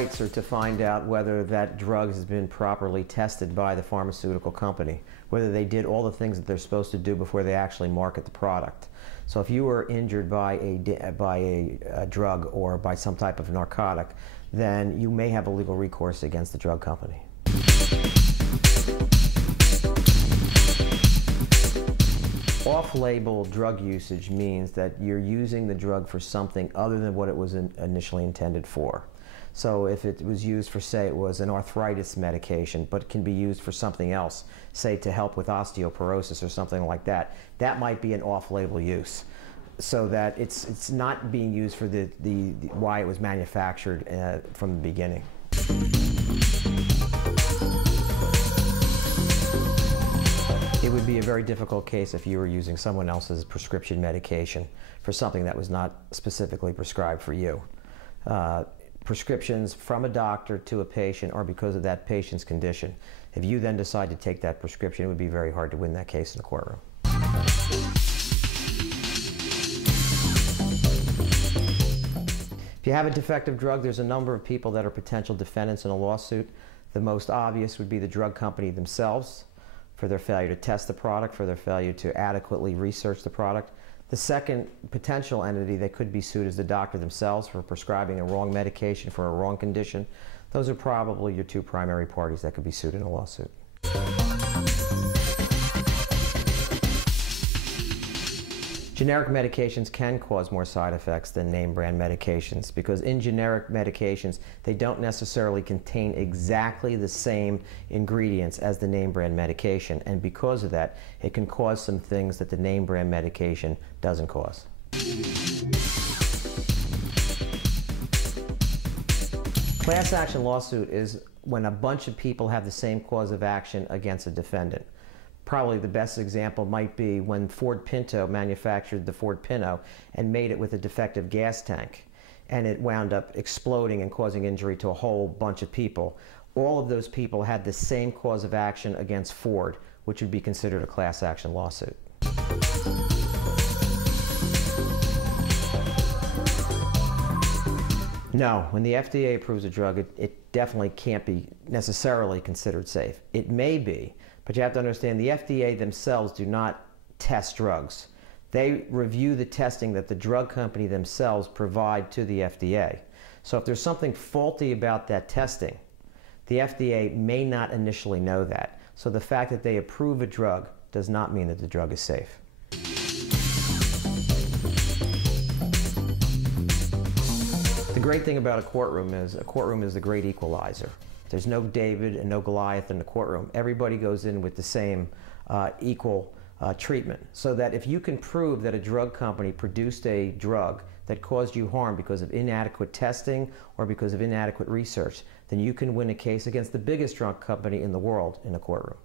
rights are to find out whether that drug has been properly tested by the pharmaceutical company, whether they did all the things that they're supposed to do before they actually market the product. So if you were injured by a drug or by some type of narcotic, then you may have a legal recourse against the drug company. Off-label drug usage means that you're using the drug for something other than what it was initially intended for. So if it was used for, say, it was an arthritis medication, but can be used for something else, say to help with osteoporosis or something like that, that might be an off-label use. So that it's not being used for the why it was manufactured from the beginning. It would be a very difficult case if you were using someone else's prescription medication for something that was not specifically prescribed for you. Prescriptions from a doctor to a patient are because of that patient's condition. If you then decide to take that prescription, it would be very hard to win that case in the courtroom. If you have a defective drug, there's a number of people that are potential defendants in a lawsuit. The most obvious would be the drug company themselves, for their failure to test the product, for their failure to adequately research the product. The second potential entity that could be sued is the doctor themselves for prescribing a wrong medication for a wrong condition. Those are probably your two primary parties that could be sued in a lawsuit. Generic medications can cause more side effects than name brand medications because in generic medications, they don't necessarily contain exactly the same ingredients as the name brand medication. And because of that, it can cause some things that the name brand medication doesn't cause. Class action lawsuit is when a bunch of people have the same cause of action against a defendant. Probably the best example might be when Ford Pinto manufactured the Ford Pinto and made it with a defective gas tank, and it wound up exploding and causing injury to a whole bunch of people. All of those people had the same cause of action against Ford, which would be considered a class action lawsuit. No, when the FDA approves a drug, it definitely can't be necessarily considered safe. It may be, but you have to understand the FDA themselves do not test drugs. They review the testing that the drug company themselves provide to the FDA. So if there's something faulty about that testing, the FDA may not initially know that. So the fact that they approve a drug does not mean that the drug is safe. The great thing about a courtroom is the great equalizer. There's no David and no Goliath in the courtroom. Everybody goes in with the same equal treatment. So that if you can prove that a drug company produced a drug that caused you harm because of inadequate testing or because of inadequate research, then you can win a case against the biggest drug company in the world in a courtroom.